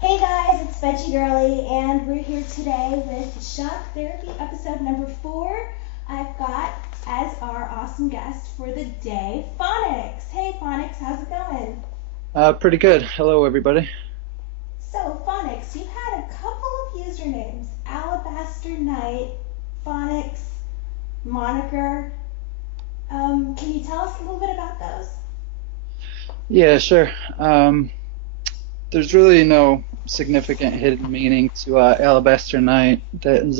Hey guys, it's Veggie Girly, and we're here today with SchachTherapy episode number 4. I've got as our awesome guest for the day, Fonix. Hey Fonix, how's it going? Pretty good. Hello, everybody. So Fonix, you've had a couple of usernames: Alabaster Knight, Fonix, Moniker. Can you tell us a little bit about those? Yeah, sure. There's really no significant hidden meaning to Alabaster Night. That is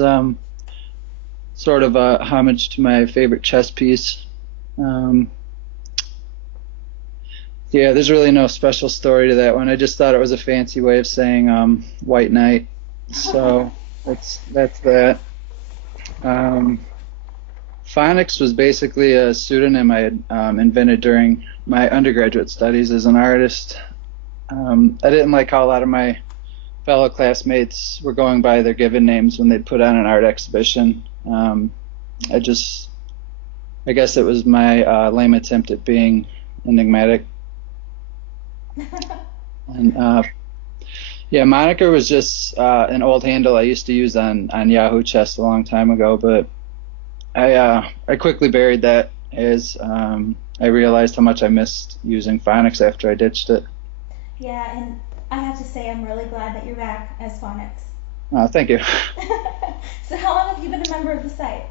sort of a homage to my favorite chess piece. Um, yeah, there's really no special story to that one. I just thought it was a fancy way of saying White Knight. So that's that. Um, Fonix was basically a pseudonym I had invented during my undergraduate studies as an artist. I didn't like how a lot of my fellow classmates were going by their given names when they'd put on an art exhibition. I just, I guess it was my lame attempt at being enigmatic. And yeah, moniker was just an old handle I used to use on Yahoo Chess a long time ago, but I quickly buried that as I realized how much I missed using Fonix after I ditched it. Yeah, and I have to say I'm really glad that you're back as Fonix. Thank you. So how long have you been a member of the site?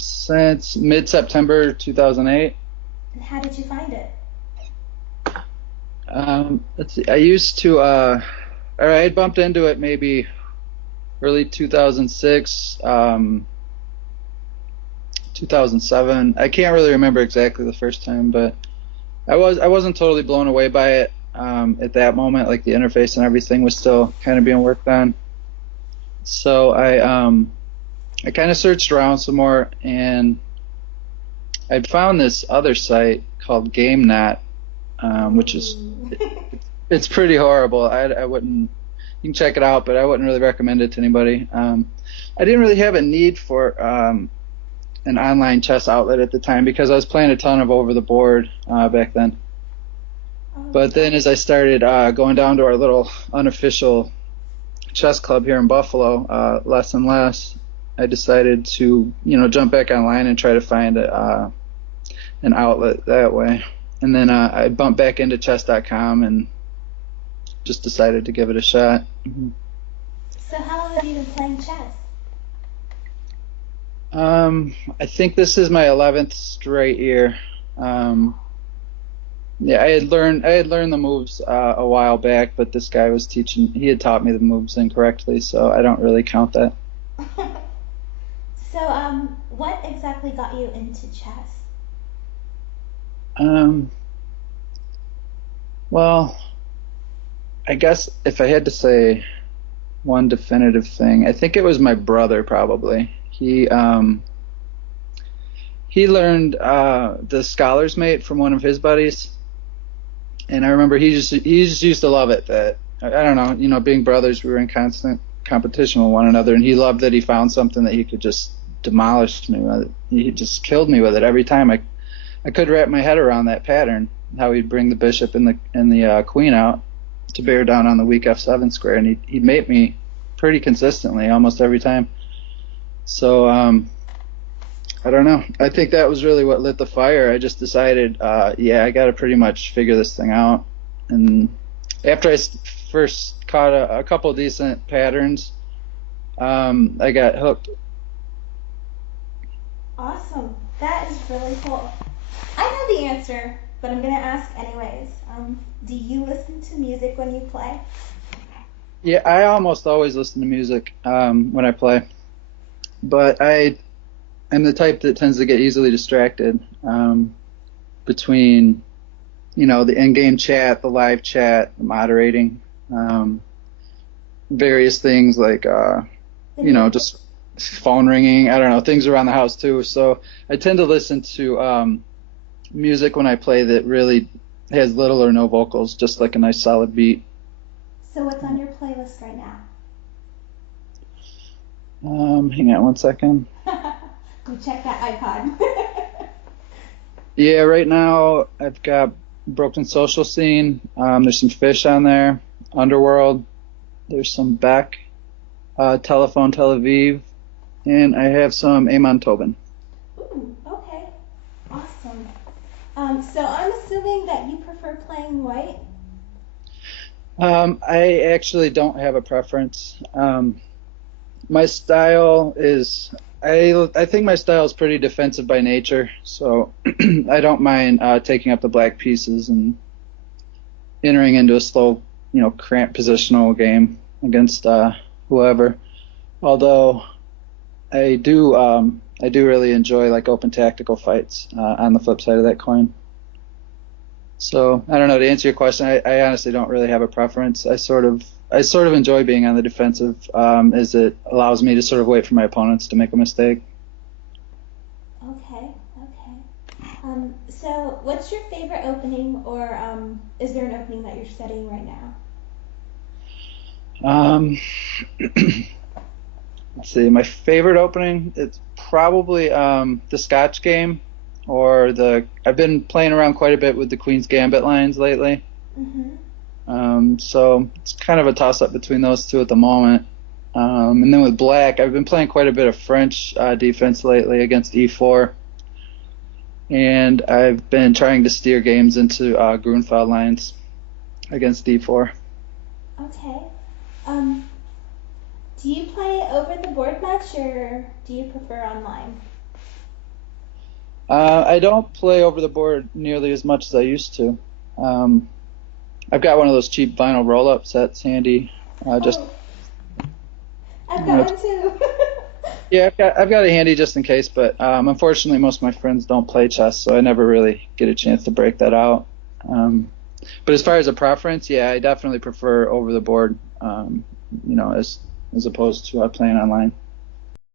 Since mid-September 2008. And how did you find it? Let's see. I used to, or I had bumped into it maybe early 2006, 2007. I can't really remember exactly the first time, but I wasn't totally blown away by it at that moment. Like the interface and everything was still kind of being worked on. So I kind of searched around some more, and I'd found this other site called GameNet, which is Ooh. it's pretty horrible. I wouldn't. You can check it out, but I wouldn't really recommend it to anybody. I didn't really have a need for an online chess outlet at the time because I was playing a ton of over the board back then. Oh, But then as I started going down to our little unofficial chess club here in Buffalo, less and less, I decided to jump back online and try to find an outlet that way. And then I bumped back into chess.com and just decided to give it a shot. so how long have you been playing chess? I think this is my 11th straight year. Yeah, I had learned the moves a while back, but this guy was teaching. He had taught me the moves incorrectly, so I don't really count that. So, what exactly got you into chess? Um, well, I guess if I had to say one definitive thing, I think it was my brother probably. He learned the scholar's mate from one of his buddies, and I remember he just used to love it. That I don't know, being brothers, we were in constant competition with one another, and he loved that he found something that he could just demolish me with. He just killed me with it every time. I could wrap my head around that pattern, how he'd bring the bishop and the queen out to bear down on the weak f7 square, and he'd mate me pretty consistently almost every time. So I don't know. I think that was really what lit the fire. I just decided, yeah, I got to pretty much figure this thing out. And after first caught a couple decent patterns, I got hooked. Awesome. That is really cool. I know the answer, but I'm gonna ask anyways. Do you listen to music when you play? Yeah, I almost always listen to music when I play, but I'm the type that tends to get easily distracted between, the in-game chat, the live chat, the moderating, um, various things like, The new. just phone ringing. I don't know, things around the house too. So I tend to listen to music when I play that really has little or no vocals, just like a nice solid beat. So what's on your playlist right now? Hang on one second. Go check that iPod. Yeah, right now I've got Broken Social Scene. There's some Fish on there. Underworld. There's some Beck. Telephone Tel Aviv. And I have some Amon Tobin. Ooh, okay. Awesome. So I'm assuming that you prefer playing white? I actually don't have a preference. My style is, I think my style is pretty defensive by nature, so I don't mind taking up the black pieces and entering into a slow, cramped positional game against whoever. Although I do really enjoy like open tactical fights on the flip side of that coin. So I don't know, to answer your question, I honestly don't really have a preference. I sort of enjoy being on the defensive, as it allows me to sort of wait for my opponents to make a mistake. Okay. So what's your favorite opening, or is there an opening that you're studying right now? Let's see, my favorite opening, it's probably the Scotch game, or I've been playing around quite a bit with the Queen's Gambit lines lately. Mm-hmm. So it's kind of a toss-up between those two at the moment. And then with black, I've been playing quite a bit of French defense lately against e4. And I've been trying to steer games into Grunfeld lines against d4. Okay. Do you play over the board much, or do you prefer online? I don't play over the board nearly as much as I used to. I've got one of those cheap vinyl roll-up sets handy. I've got one too. Yeah, I've got it handy just in case, but unfortunately most of my friends don't play chess, so I never really get a chance to break that out. But as far as a preference, I definitely prefer over the board, as opposed to playing online.